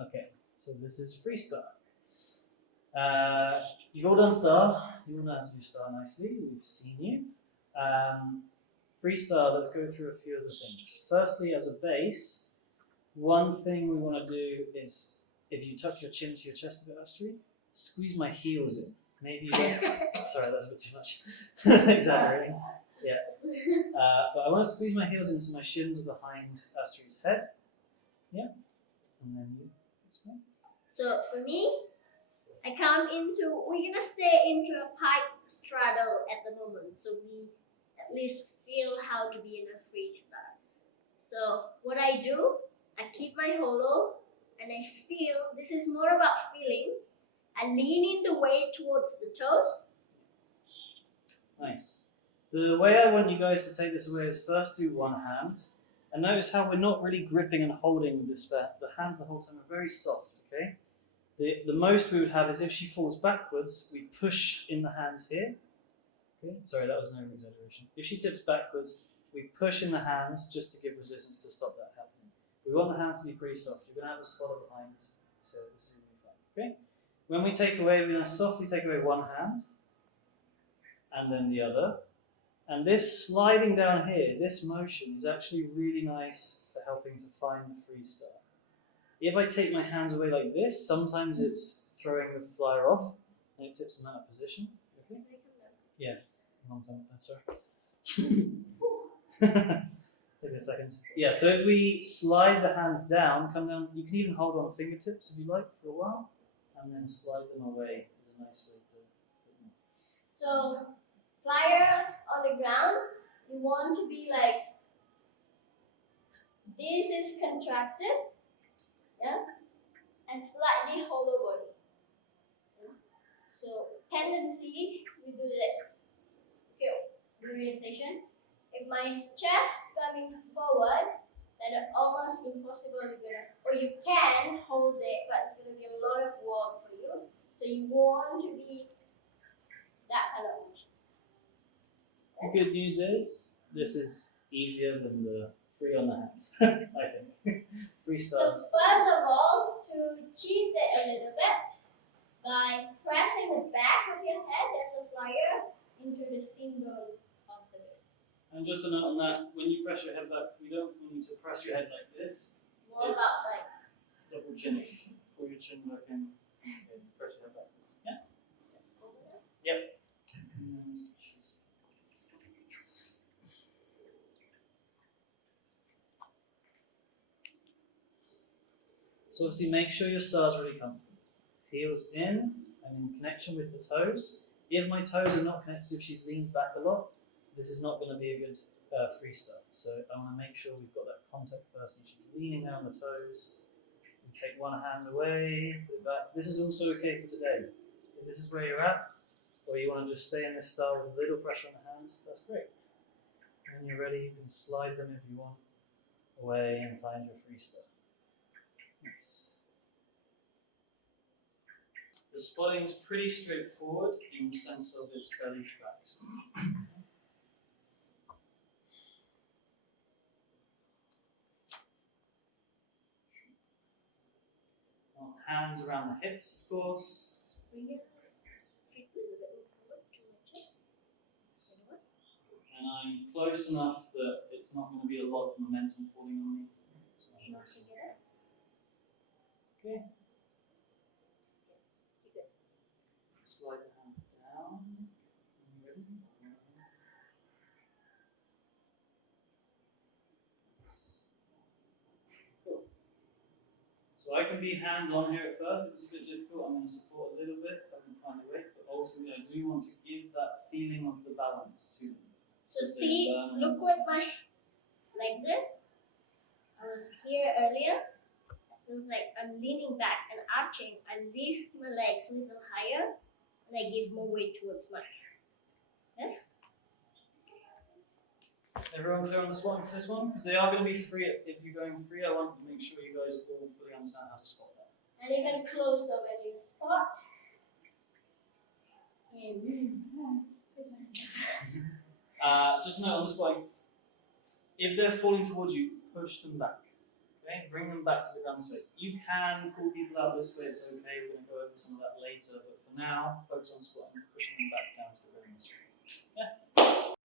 Okay, so this is freestyle. You've all done star. You all know how to do star nicely. We've seen you. Freestyle, let's go through a few of the things. Firstly, as a base, one thing we want to do is, if you tuck your chin to your chest a bit, Astrid, squeeze my heels in. Maybe you don't. Sorry, that's a bit too much. Exaggerating. Yeah. But I want to squeeze my heels in so my shins are behind Astrid's head. Yeah. And then you explain. So for me, we're gonna stay into a pike straddle at the moment. So we at least feel how to be in a freestyle. So what I do, I keep my hollow and I feel, this is more about feeling. I lean in the weight towards the toes. Nice. The way I want you guys to take this away is first do one hand. And notice how we're not really gripping and holding with this the hands the whole time are very soft, okay? The most we would have is if she falls backwards, we push in the hands here. Okay, sorry, that was an over-exaggeration. If she tips backwards, we push in the hands just to give resistance to stop that happening. We want the hands to be pretty soft. You're going to have a spotter behind, so this is going to be fine. Okay? When we take away, we're going to softly take away one hand, and then the other. And this sliding down here, this motion is actually really nice for helping to find the freestyle. If I take my hands away like this, sometimes it's throwing the flyer off and it tips them out of position. Okay? Yeah, long time. Sorry. Take a second. Yeah, so if we slide the hands down, come down, you can even hold on fingertips if you like for a while, and then slide them away is a nice way to put them. So flyers on the ground, you want to be like, this is contracted, yeah, and slightly hollow body. Yeah? So tendency, we do this. Okay, the orientation. If my chest coming forward, then it's almost impossible you're gonna, or you can hold it, but it's gonna be a lot of work for you. So you want to be that kind of motion. The good news is this is easier than the free on the hands, I think. Freestyle. So first of all, to cheese it a little bit by pressing the back of your head as a flyer into the shin bone of the wrist. And just a note on that, when you press your head back, you don't need to press your head like this. More about like double chinning. Pull your chin back in. Okay, press your head backwards. Yeah? Yep. So obviously make sure your star's really comfortable. Heels in and in connection with the toes. If my toes are not connected, if she's leaned back a lot, this is not going to be a good freestyle. So I want to make sure we've got that contact first and she's leaning down the toes. We take one hand away, put it back. This is also okay for today. If this is where you're at, or you want to just stay in this style with a little pressure on the hands, that's great. When you're ready, you can slide them if you want away and find your freestyle. Nice. The spotting is pretty straightforward in the sense of its belly to back style. Hands around the hips, of course. bring your feet a little bit forward to my chest. And I'm close enough that it's not going to be a lot of momentum falling on me. So okay. Slide the hand down. Ready? Cool. So I can be hands on here at first. If it's a bit difficult, I'm going to support a little bit. I can find a way. But ultimately, I do want to give that feeling of the balance to them. So see, look what my legs is. I was here earlier. It feels like I'm leaning back and arching. I lift my legs a little higher and I give more weight towards my head. Everyone clear on the spotting for this one? Because they are going to be free. If you're going free, I want to make sure you guys all fully understand how to spot that. And even closer when you spot. Just note on the spotting, if they're falling towards you, push them back. Okay, bring them back to the ground this way. You can pull people out this way, it's okay, we're going to go over some of that later, but for now, focus on squatting, pushing them back down to the ground this way. Yeah?